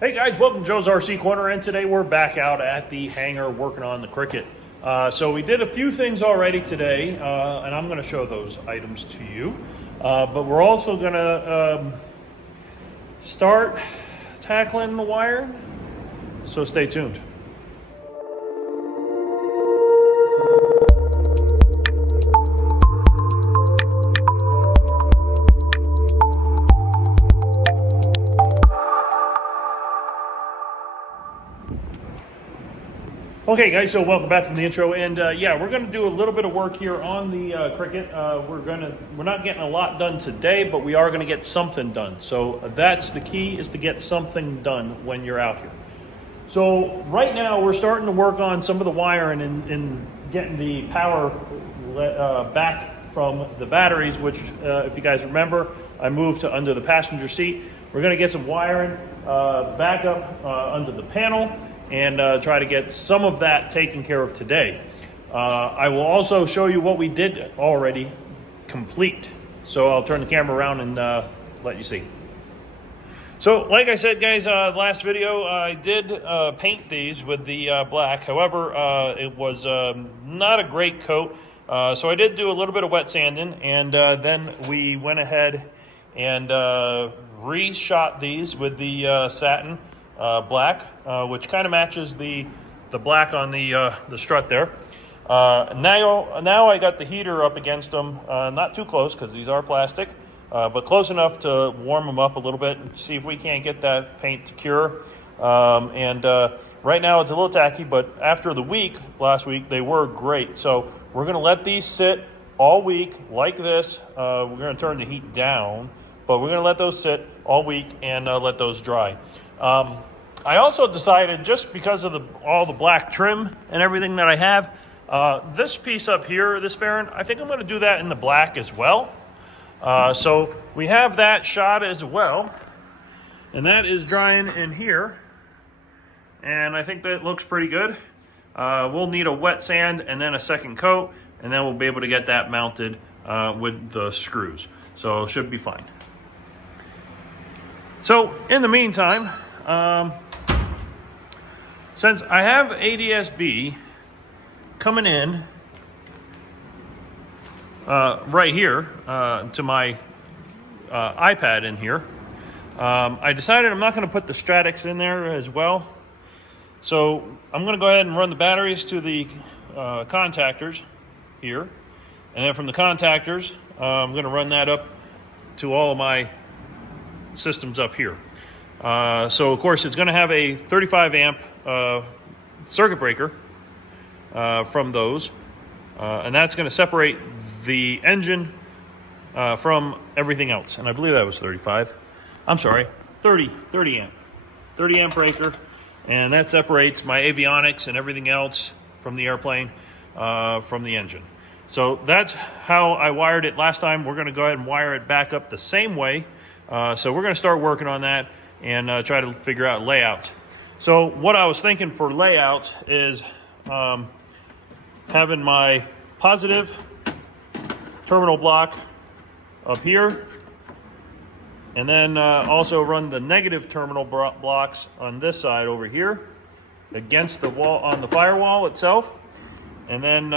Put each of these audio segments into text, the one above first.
Hey guys, welcome to Joe's RC Corner, and today we're back out at the hangar working on the Cricket. So we did a few things already today, and I'm going to show those items to you. But we're also going to start tackling the wiring, so stay tuned. Okay guys, so welcome back from the intro, and yeah, we're going to do a little bit of work here on the Cricket. We're not getting a lot done today, but we are going to get something done. So that's the key, is to get something done when you're out here. So right now we're starting to work on some of the wiring and getting the power back from the batteries, which if you guys remember, I moved to under the passenger seat. We're going to get some wiring back up under the panel, and try to get some of that taken care of today. I will also show you what we did already complete. So I'll turn the camera around and let you see. So like I said, guys, last video, I did paint these with the black. However, it was not a great coat. So I did do a little bit of wet sanding, and then we went ahead and reshot these with the satin black, which kind of matches the black on the strut there. Now I got the heater up against them, not too close because these are plastic, but close enough to warm them up a little bit and see if we can't get that paint to cure. Right now it's a little tacky, but after the last week, they were great. So we're going to let these sit all week like this. We're going to turn the heat down, but we're going to let those sit all week and let those dry. I also decided, just because of all the black trim and everything that I have, this piece up here, this fairing, I think I'm going to do that in the black as well. So we have that shot as well, and that is drying in here, and I think that looks pretty good. We'll need a wet sand and then a second coat, and then we'll be able to get that mounted with the screws. So it should be fine. So in the meantime, since I have ADS-B coming in right here to my iPad in here, I decided I'm not going to put the Stratix in there as well. So I'm going to go ahead and run the batteries to the contactors here. And then from the contactors, I'm going to run that up to all of my systems up here. So of course it's going to have a 35 amp circuit breaker from those, and that's going to separate the engine from everything else. And I believe that was 35. I'm sorry, 30 amp breaker, and that separates my avionics and everything else from the airplane from the engine. So that's how I wired it last time. We're going to go ahead and wire it back up the same way. So we're going to start working on that and try to figure out layouts. So what I was thinking for layouts is having my positive terminal block up here, and then also run the negative terminal blocks on this side over here against the wall on the firewall itself. And then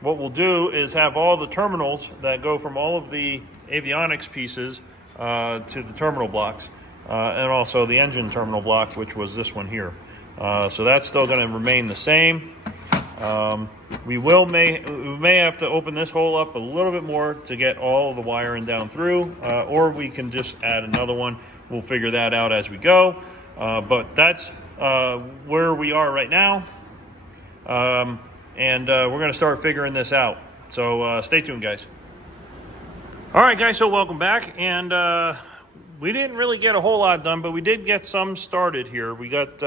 what we'll do is have all the terminals that go from all of the avionics pieces to the terminal blocks. And also the engine terminal block, which was this one here. So that's still going to remain the same. We may have to open this hole up a little bit more to get all the wiring down through, or we can just add another one. We'll figure that out as we go. But that's where we are right now. And we're going to start figuring this out. So stay tuned, guys. All right, guys, so welcome back. And we didn't really get a whole lot done, but we did get some started here. We got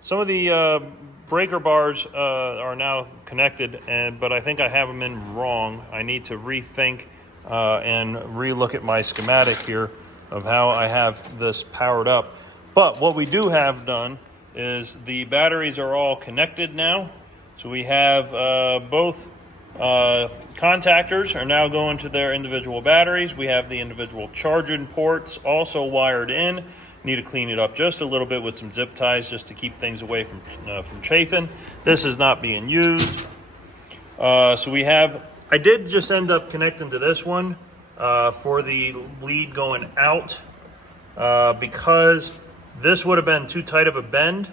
some of the breaker bars are now connected, but I think I have them in wrong. I need to rethink and re-look at my schematic here of how I have this powered up. But what we do have done is the batteries are all connected now. So we have both contactors are now going to their individual batteries. We have the individual charging ports also wired in, Need to clean it up just a little bit with some zip ties just to keep things away from chafing. This is not being used. So we have, I did just end up connecting to this one for the lead going out because this would have been too tight of a bend.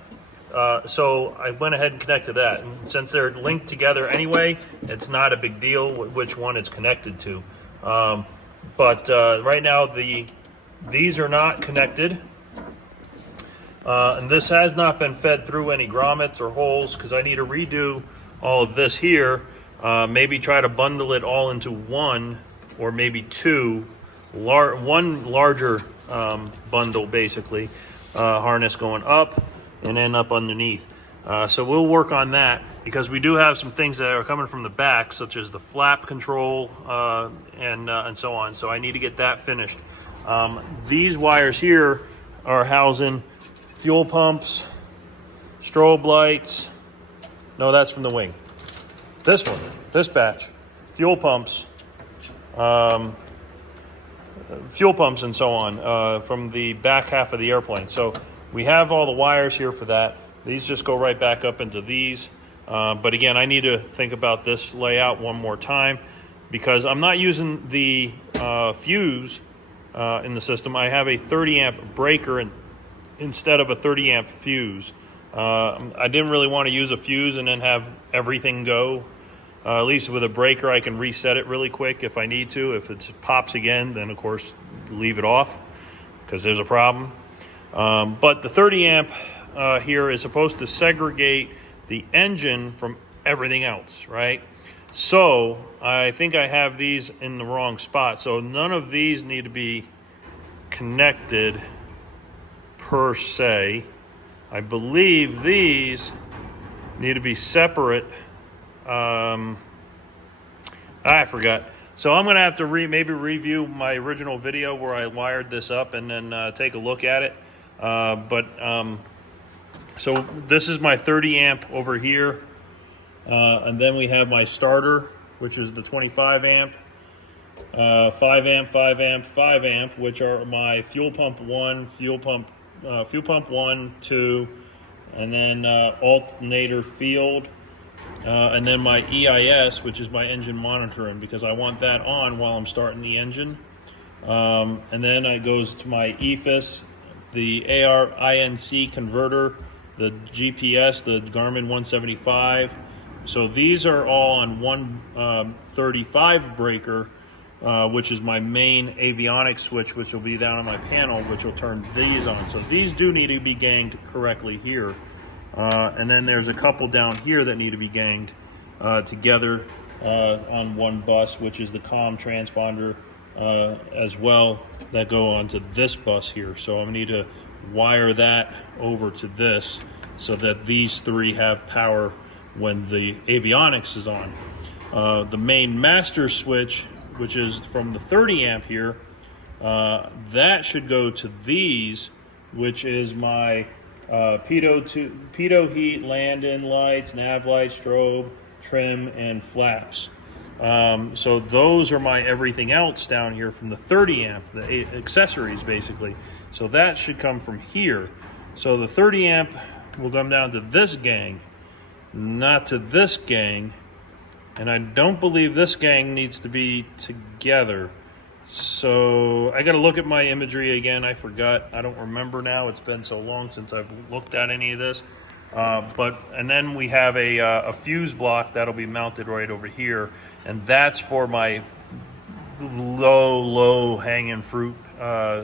So I went ahead and connected that. And since they're linked together anyway, it's not a big deal which one it's connected to. But right now these are not connected. And this has not been fed through any grommets or holes because I need to redo all of this here. Maybe try to bundle it all into one or maybe two, one larger bundle basically, harness going up and then up underneath. So we'll work on that because we do have some things that are coming from the back, such as the flap control and so on. So I need to get that finished. These wires here are housing fuel pumps, strobe lights. No, that's from the wing. This one, this batch, fuel pumps and so on from the back half of the airplane. So we have all the wires here for that. These just go right back up into these. But again, I need to think about this layout one more time because I'm not using the fuse in the system. I have a 30 amp breaker instead of a 30 amp fuse. I didn't really want to use a fuse and then have everything go. At least with a breaker, I can reset it really quick if I need to. If it pops again, then of course leave it off because there's a problem. But the 30 amp here is supposed to segregate the engine from everything else, right? So I think I have these in the wrong spot. So none of these need to be connected per se. I believe these need to be separate. I forgot. So I'm gonna have to maybe review my original video where I wired this up and then take a look at it. So this is my 30 amp over here. And then we have my starter, which is the 25 amp, 5 amp, 5 amp, 5 amp, which are my fuel pump 1, fuel pump 1, 2, and then alternator field, and then my EIS, which is my engine monitoring, because I want that on while I'm starting the engine. And then it goes to my EFIS, the ARINC converter, the GPS, the Garmin 175. So these are all on 135 breaker, which is my main avionics switch, which will be down on my panel, which will turn these on. So these do need to be ganged correctly here. And then there's a couple down here that need to be ganged together on one bus, which is the comm transponder as well, that go onto this bus here. So I need to wire that over to this so that these three have power when the avionics is on. The main master switch, which is from the 30 amp here, that should go to these, which is my pitot heat, land-in lights, nav lights, strobe, trim, and flaps. So those are my everything else down here from the 30 amp, the accessories basically. So that should come from here. So the 30 amp will come down to this gang, not to this gang. And I don't believe this gang needs to be together. So I got to look at my imagery again. I forgot. I don't remember now. It's been so long since I've looked at any of this. And then we have a fuse block that'll be mounted right over here. And that's for my low hanging fruit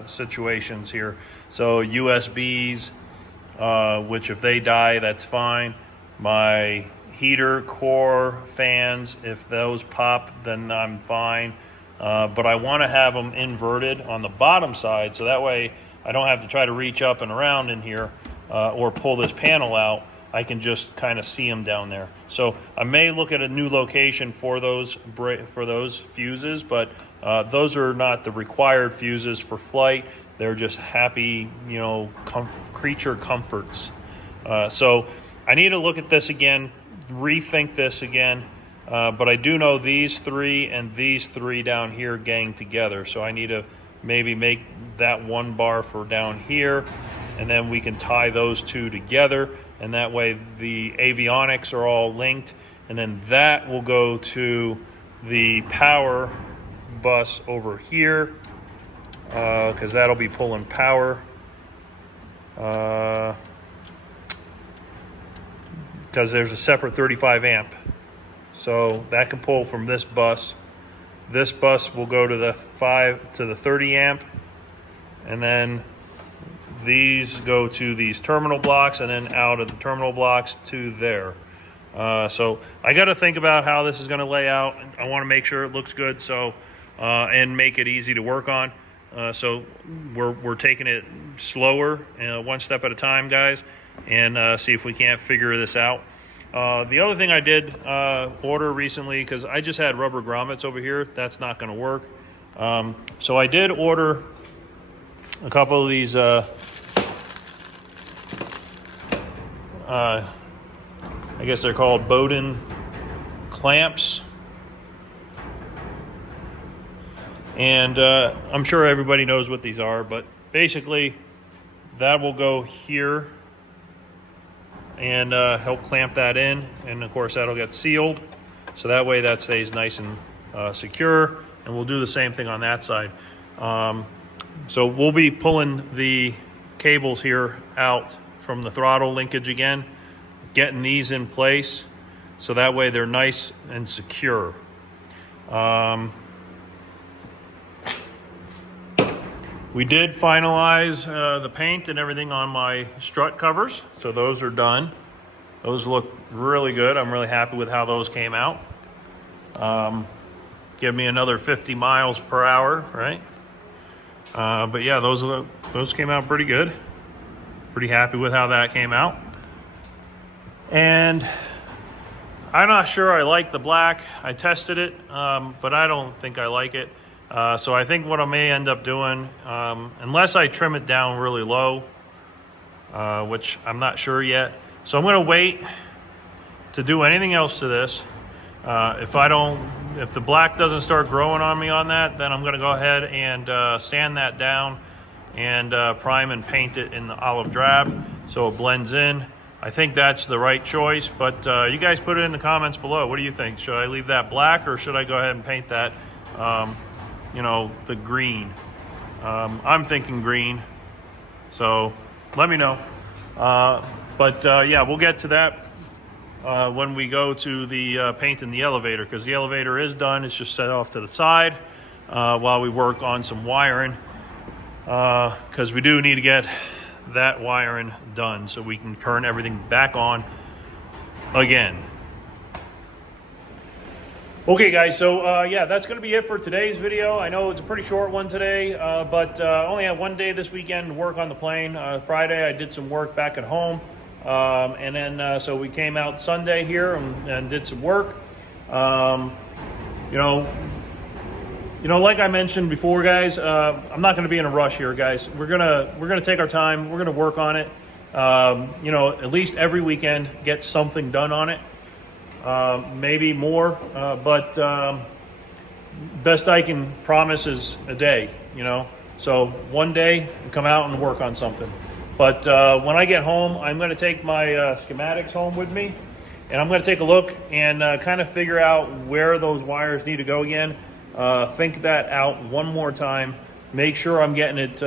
situations here. So USBs, which if they die, that's fine. My heater, core, fans, if those pop, then I'm fine. But I want to have them inverted on the bottom side, so that way I don't have to try to reach up and around in here or pull this panel out. I can just kind of see them down there. So I may look at a new location for those fuses, but those are not the required fuses for flight. They're just happy, creature comforts. So I need to look at this again, rethink this again. But I do know these three and these three down here gang together. So I need to maybe make that one bar for down here, and then we can tie those two together, and that way the avionics are all linked, and then that will go to the power bus over here, because that'll be pulling power, because there's a separate 35 amp, so that can pull from this bus. This bus will go to the 30 amp, and then these go to these terminal blocks, and then out of the terminal blocks to there. So I got to think about how this is going to lay out. I want to make sure it looks good, so and make it easy to work on. So we're taking it slower, one step at a time, guys, and see if we can't figure this out. The other thing I did order recently, because I just had rubber grommets over here, that's not going to work. So I did order a couple of these I guess they're called Bowden clamps. And I'm sure everybody knows what these are, but basically that will go here and help clamp that in. And of course that'll get sealed. So that way that stays nice and secure. And we'll do the same thing on that side. So we'll be pulling the cables here out from the throttle linkage again, getting these in place so that way they're nice and secure. We did finalize the paint and everything on my strut covers, so those are done. Those look really good. I'm really happy with how those came out. Give me another 50 miles per hour, right? But yeah, those came out pretty good. Pretty happy with how that came out. And I'm not sure I like the black. I tested it, but I don't think I like it. So I think what I may end up doing, unless I trim it down really low, which I'm not sure yet. So I'm gonna wait to do anything else to this. If the black doesn't start growing on me on that, then I'm gonna go ahead and sand that down and prime and paint it in the olive drab so it blends in. I think that's the right choice, but you guys put it in the comments below. What do you think? Should I leave that black, or should I go ahead and paint that, you know, the green? I'm thinking green, so let me know. Yeah, we'll get to that when we go to the painting the elevator, because the elevator is done. It's just set off to the side while we work on some wiring, because we do need to get that wiring done so we can turn everything back on again. Okay guys, so yeah, that's going to be it for today's video. I know it's a pretty short one today, but only had one day this weekend to work on the plane. Friday I did some work back at home, and then so we came out Sunday here and did some work. You know, like I mentioned before, guys, I'm not going to be in a rush here, guys. We're gonna take our time. We're gonna work on it. You know, at least every weekend, get something done on it. Maybe more, but best I can promise is a day, you know. So one day, come out and work on something. But when I get home, I'm going to take my schematics home with me, and I'm going to take a look and kind of figure out where those wires need to go again. Think that out one more time. Make sure I'm getting it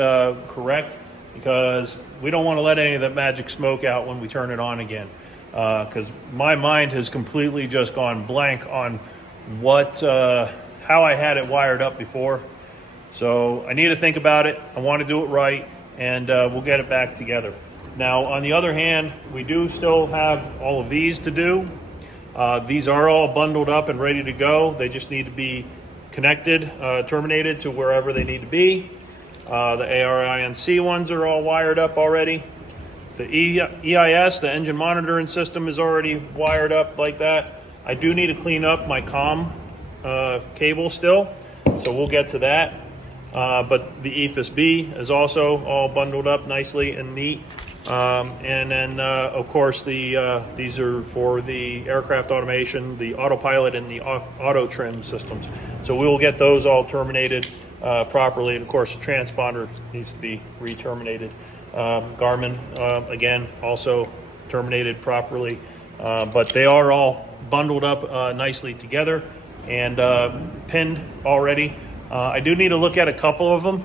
correct, because we don't want to let any of that magic smoke out when we turn it on again. Because my mind has completely just gone blank on how I had it wired up before. So I need to think about it. I want to do it right, and we'll get it back together. Now, on the other hand, we do still have all of these to do. These are all bundled up and ready to go. They just need to be connected, terminated to wherever they need to be. The ARINC ones are all wired up already. The EIS, the engine monitoring system, is already wired up like that. I do need to clean up my COM cable still, so we'll get to that. But the EFIS B is also all bundled up nicely and neat. And then, of course, these are for the aircraft automation, the autopilot, and the auto trim systems. So we will get those all terminated properly. And of course, the transponder needs to be re-terminated. Garmin, again, also terminated properly. But they are all bundled up nicely together and pinned already. I do need to look at a couple of them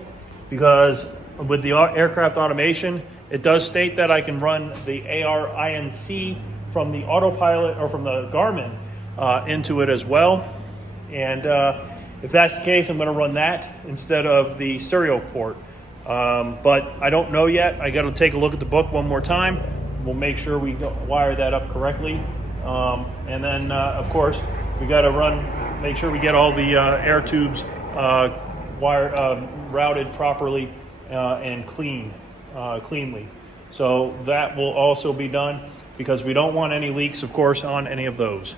because with the aircraft automation, it does state that I can run the ARINC from the autopilot or from the Garmin into it as well. And if that's the case, I'm going to run that instead of the serial port. But I don't know yet. I got to take a look at the book one more time. We'll make sure we wire that up correctly. And then, of course, we got to make sure we get all the air tubes routed properly and cleanly. So that will also be done because we don't want any leaks, of course, on any of those.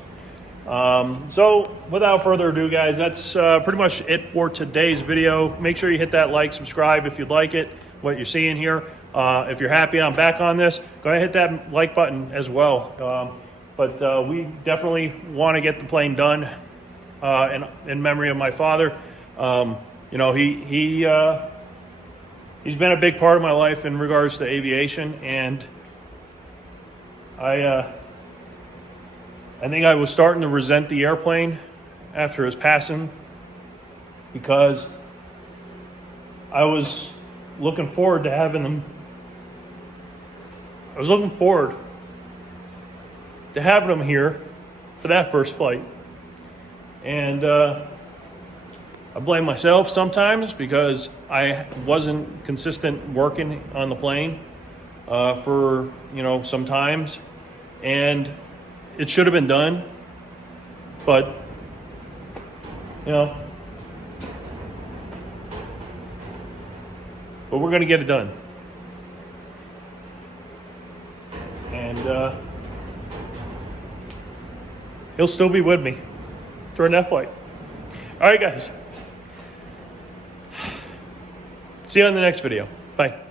So without further ado, guys, that's pretty much it for today's video. Make sure you hit that like, subscribe if you'd like it, what you're seeing here. If you're happy I'm back on this, go ahead and hit that like button as well. But we definitely want to get the plane done in memory of my father. You know, he's been a big part of my life in regards to aviation, and I think I was starting to resent the airplane after his passing because I was looking forward to having them. I was looking forward to having them here for that first flight. And I blame myself sometimes because I wasn't consistent working on the plane for, some times. And it should have been done, but, but we're going to get it done. And he'll still be with me during that flight. All right, guys. See you on the next video. Bye.